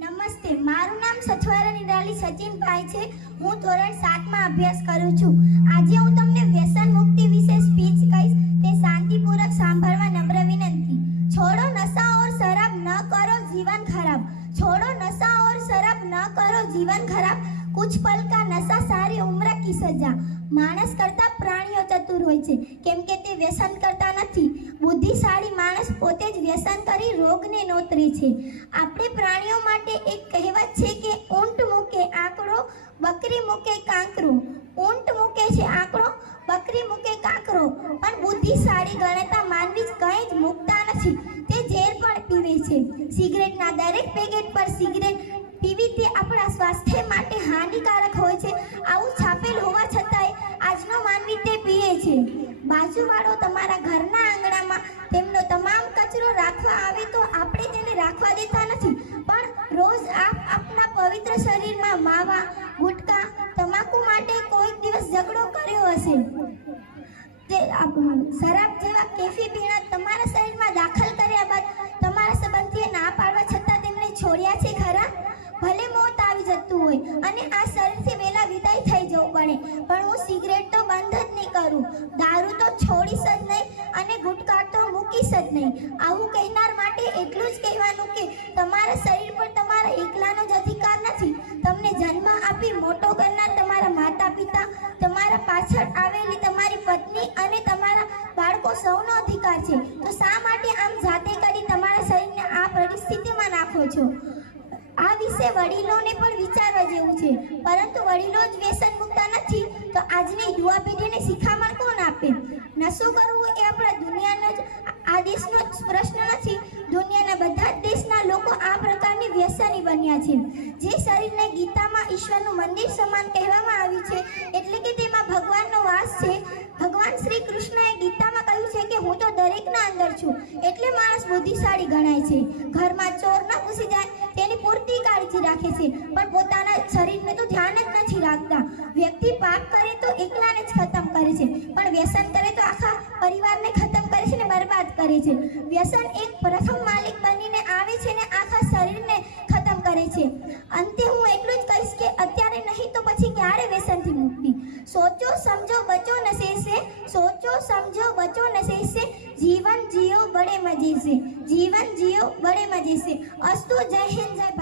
નમસ્તે, મારું નામ સથવારા નિરાલી સચિનભાઈ છે. હું ધોરણ સાતમાં અભ્યાસ કરું છું. આજે હું તમને વ્યસન મુક્તિ વિશે સ્પીચ કહીશ. તે શાંતિપૂર્વક સાંભળવા નમ્ર વિનંતી. છોડો નશા ઓર શરાબ ન કરો, જીવન ખરાબ. છોડો નશા ઓર શરાબ ન કરો, જીવન ખરાબ. કુછ પલ કા નશા સારી ઉમ્ર કી સજા. માણસ કરતા પ્રાણીઓ ચતુર હોય છે. કેમ કે તે વ્યસન કરતા નથી. વ્યસન રોગને નોતરે છે. આપણે પ્રાણીઓ માટે એક કહેવત છે કે ઊંટ મૂકે આંકડો, બકરી મૂકે કાંકરો. ઊંટ મૂકે છે આંકડો, બકરી મૂકે કાંકરો. પણ બુદ્ધિશાળી ગણતા માનવી કંઈ જ મૂકતા નથી. તે ઝેર પણ પીવે છે. સિગરેટના દરેક પેકેટ પર સિગરેટ પીવી તે આપણા સ્વાસ્થ્ય માટે હાનિકારક હોય છે. આવું છાપેલ હોવા છતાંય આજનો માનવી તે પીએ છે. બાજુવાળો તમારા ઘરના આંગણામાં કચરો રાખવા આવે તો આપણે તેને રાખવા દેતા નથી. પણ રોજ આપ આપના પવિત્ર શરીરમાં માવા, ગુટકા, તમાકુ માટે કોઈક દિવસ ઝઘડો કર્યો હશે. તે શરાબ જેવા કેફી પીણા તમારા શરીરમાં દાખલ કર્યા બાદ તમારા સંબંધીએ ના પાડવા છતાં તેમને છોડ્યા છે ખરા? ભલે મોત આવી જતું હોય અને આ શરીરથી વહેલા વિદાય થઈ જવું પડે, પણ હું સિગરેટ તો બંધ જ નહીં કરું. દારૂ તો છોડીશ જ નહીં અને ગુટકા તો મૂકીશ નહીં. આવું કહેનાર માટે એટલું જ કહેવાનું કે તમારા શરીર પર તમારા એકલાનો જ અધિકાર નથી. તમને જન્મ આપી મોટો કરનાર તમારા માતા પિતા તમારા પાછળ આવેલી તમારી પત્ની અને તમારા બાળકો સૌનો અધિકાર છે. તો શા માટે આમ જાતે કરી તમારા શરીરને આ પરિસ્થિતિમાં નાખો છો? આ વિશે વડીલોને પણ વિચારવા જેવું છે. પરંતુ વડીલો જ વ્યસન બન્યા છે. જે શરીરને ગીતામાં ઈશ્વરનું મંદિર સમાન કહેવામાં આવ્યું છે, એટલે કે તેમાં ભગવાનનો વાસ છે. ભગવાન શ્રી કૃષ્ણએ ગીતામાં કહ્યું છે કે હું તો દરેકના અંદર છું, એટલે માણસ બુદ્ધિશાળી ગણાય છે. ઘરમાં ચોર ન ઘૂસી જાય, તેની પૂરતી કાળજી રાખે છે, પણ પોતાના શરીરને તો ધ્યાન જ નથી રાખતા. વ્યક્તિ પાપ કરે તો એકલાને જ ખતમ કરે છે, પણ વ્યસન કરે તો આખા પરિવારને ખતમ કરે છે ને બરબાદ કરે છે. વ્યસન એક પ્રથમ માલિક सोचो समझो बचो नशे से सोचो समझो बचो नशे से जीवन जियो बड़े मजे से जीवन जियो बड़े मजे से अस्तु जय हिंद जय